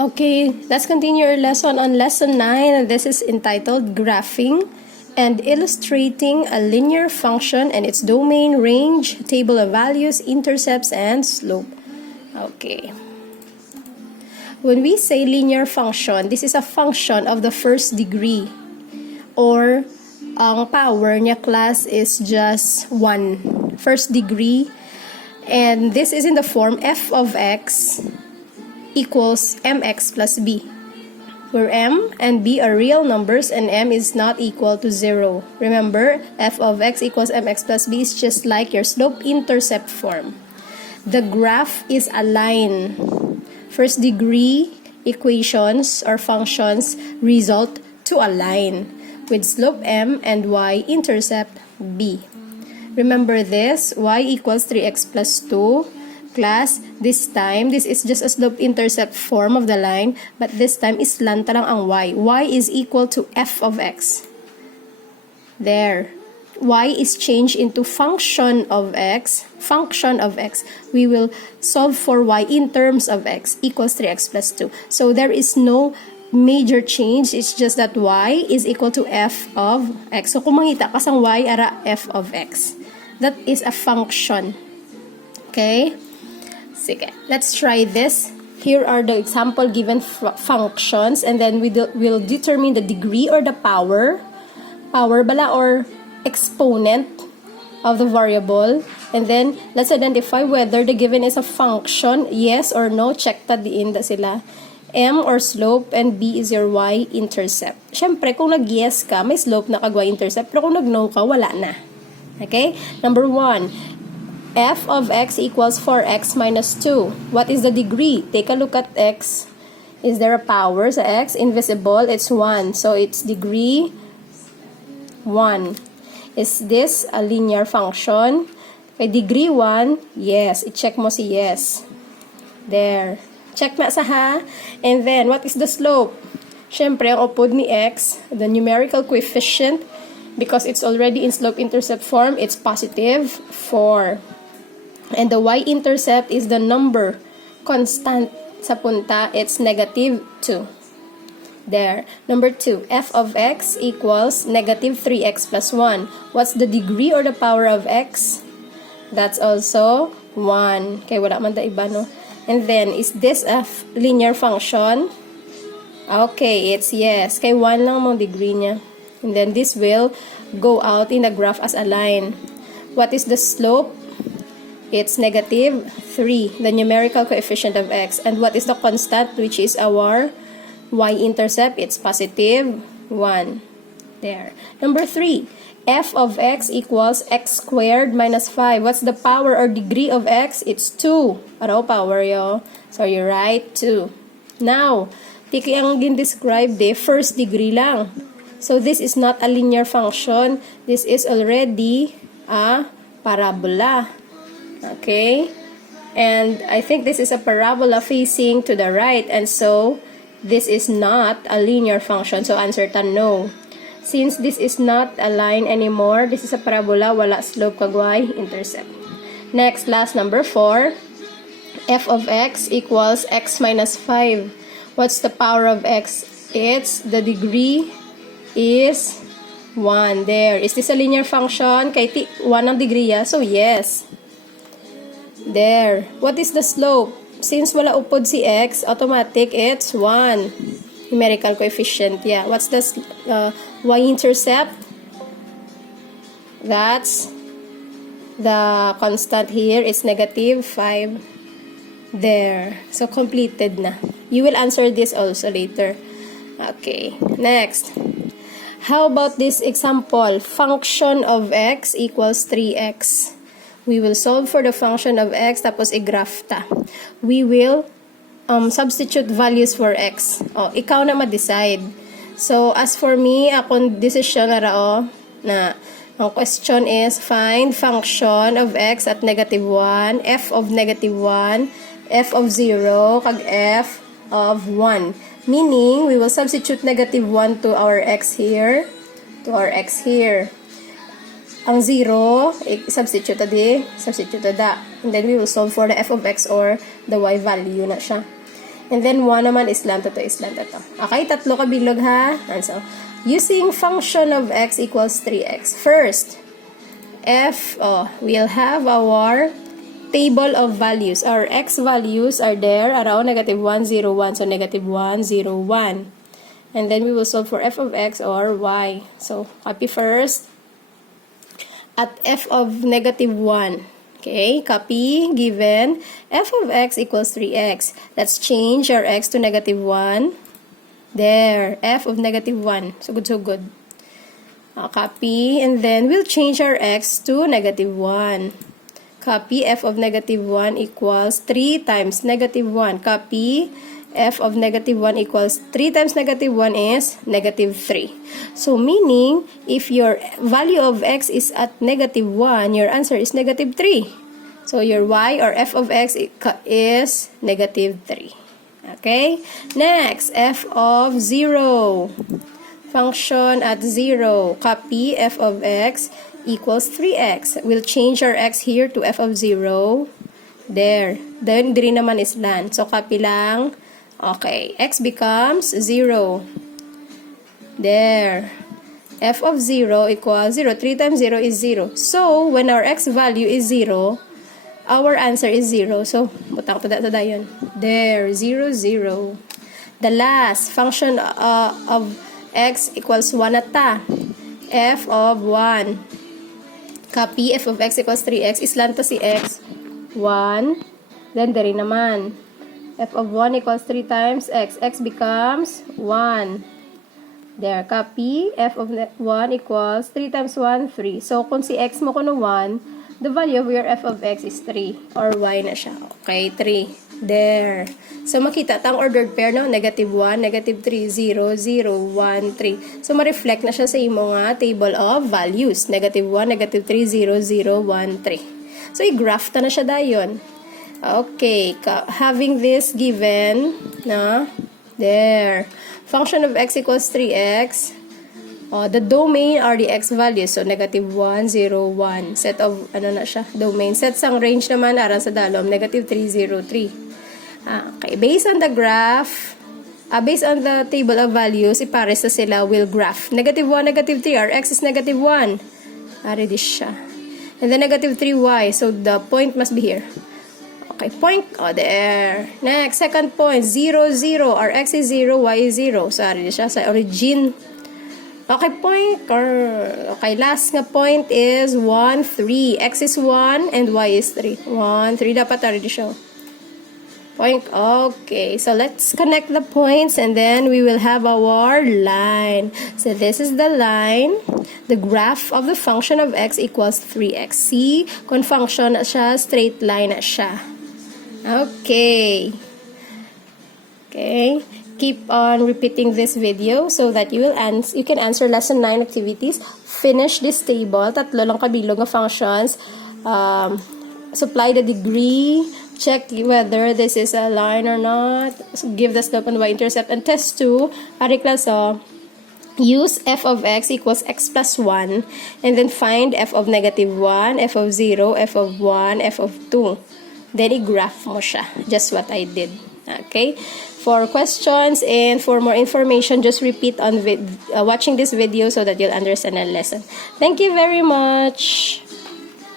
Okay, let's continue our lesson on lesson 9. This is entitled Graphing and Illustrating a Linear Function and its Domain, Range, Table of Values, Intercepts, and Slope. Okay. When we say linear function, this is a function of the first degree, or ang power niya class is just 1, first degree, and this is in the form f of x equals mx plus b, where m and b are real numbers and m is not equal to 0. Remember, f of x equals mx plus b is just like your slope-intercept form. The graph is a line. First degree equations or functions result to a line with slope m and y-intercept b. Remember this, y equals 3x plus 2. Class, this time, this is just a slope-intercept form of the line, but this time, islanta lang ang y. Y is equal to f of x. There. Y is changed into function of x. Function of x. We will solve for y in terms of x equals 3x plus 2. So, there is no major change. It's just that y is equal to f of x. So, kung mangita ka sang y, ara f of x. That is a function. Okay? Sige, let's try this. Here are the example given functions, and then we'll determine the degree or the power bala or exponent of the variable, and then let's identify whether the given is a function, yes or no. Check ta diin da sila. M or slope, and B is your y-intercept. Syempre, kung nag-yes ka, may slope na kag y-intercept, pero kung nag-no ka, wala na. Okay? Number 1. F of x equals 4x minus 2. What is the degree? Take a look at x. Is there a power sa x? Invisible, it's 1. So, it's degree 1. Is this a linear function? Kay degree 1, yes. I-check mo si yes. There. Check na sa ha. And then, what is the slope? Siyempre, ang upod ni x, the numerical coefficient, because it's already in slope-intercept form, it's positive 4. And the y-intercept is the number constant sa punta, it's negative 2. There. Number 2, f of x equals negative 3x plus 1. What's the degree or the power of x? That's also 1. Okay, wala man da iba, no? And then, is this a linear function? Okay, it's yes. Kay 1 lang mong degree niya. And then, this will go out in the graph as a line. What is the slope? It's negative 3, the numerical coefficient of x. And what is the constant, which is our y-intercept? It's positive 1. There. Number 3, f of x equals x squared minus 5. What's the power or degree of x? It's 2. Ano power yo? So, you're right, 2. Now, tiki ang describe de first degree lang. So, this is not a linear function. This is already a parabola. Okay? And I think this is a parabola facing to the right. And so, this is not a linear function. So, answer ta no. Since this is not a line anymore, this is a parabola, wala slope kag y-intercept. Next, last, number 4. F of x equals x minus 5. What's the power of x? It's the degree is 1. There. Is this a linear function? Kay 1 ang degree, so yes. There. What is the slope? Since wala upod si x, automatic it's 1. Numerical coefficient, yeah. What's the y-intercept? That's the constant here. It's negative 5. There. So, completed na. You will answer this also later. Okay. Next. How about this example? Function of x equals 3x. We will solve for the function of x, tapos i-graph ta. We will substitute values for x. O, ikaw na ma-decide. So, as for me, akong decision na rao, na ang question is, find function of x at negative 1, f of negative 1, f of 0, kag f of 1. Meaning, we will substitute negative 1 to our x here, Ang 0, substitute da. And then we will solve for the f of x or the y value na siya. And then 1 naman is lang to is lang to. Okay, tatlo kabilog ha. And so, using function of x equals 3x. First, we'll have our table of values. Our x values are there around negative 1, 0, 1. So, negative 1, 0, 1. And then we will solve for f of x or y. So, copy first. At f of negative 1. Okay, copy, given, f of x equals 3x. Let's change our x to negative 1. There, f of negative 1. So good, so good. Copy, and then we'll change our x to negative 1. Copy, f of negative 1 equals 3 times negative 1. Copy, f of negative 1 equals 3 times negative 1 is negative 3. So, meaning, if your value of x is at negative 1, your answer is negative 3. So, your y or f of x is negative 3. Okay? Next, f of 0. Function at 0. Copy, f of x equals 3x. We'll change our x here to f of 0. There. Then, diri naman is lan. So, copy lang. Okay, x becomes 0. There. F of 0 equals 0. 3 times 0 is 0. So, when our x value is 0, our answer is 0. So, butang tada yun. There, 0, 0. The last function of x equals 1 at ta. F of 1. Copy, f of x equals 3x. Islan to si x. 1. Then, dari naman. F of 1 equals 3 times x. X becomes 1. There, copy. F of 1 equals 3 times 1, 3. So, kung si x mo kuno 1, the value of your f of x is 3. Or y na siya. Okay, 3. There. So, makita tang ordered pair, no? Negative 1, negative 3, 0, 0, 1, 3. So, ma-reflect na siya sa imo nga table of values. Negative 1, negative 3, 0, 0, 1, 3. So, i-graph ta na siya dayon. Okay, having this given, there, function of x equals 3x, the domain are the x values, so negative 1, 0, 1, set of, na siya, domain, set sang range naman, aran sa dalom, negative 3, 0, 3. Okay, based on the graph, based on the table of values, ipares na sila, will graph, negative 1, negative 3, our x is negative 1, this siya, and then negative 3y, so the point must be here. Okay, point, there. Next, second point, 0, 0. Our x is 0, y is 0. Sorry, siya sa origin. Okay, point, okay, last nga point is 1, 3. X is 1 and y is 3. 1, 3, dapat already siya. Point, okay. So, let's connect the points and then we will have our line. So, this is the line. The graph of the function of x equals 3x. See, kung function na siya, straight line na siya. Okay. Okay. Keep on repeating this video so that you can answer lesson 9 activities. Finish this table. Tatlo lang kabilog na functions. Supply the degree. Check whether this is a line or not. Give the slope and y-intercept. And test 2. Ariklaso. Use f of x equals x plus 1. And then find f of negative 1, f of 0, f of 1, f of 2. Then, i-graph mo siya. Just what I did. Okay? For questions and for more information, just repeat on watching this video so that you'll understand the lesson. Thank you very much.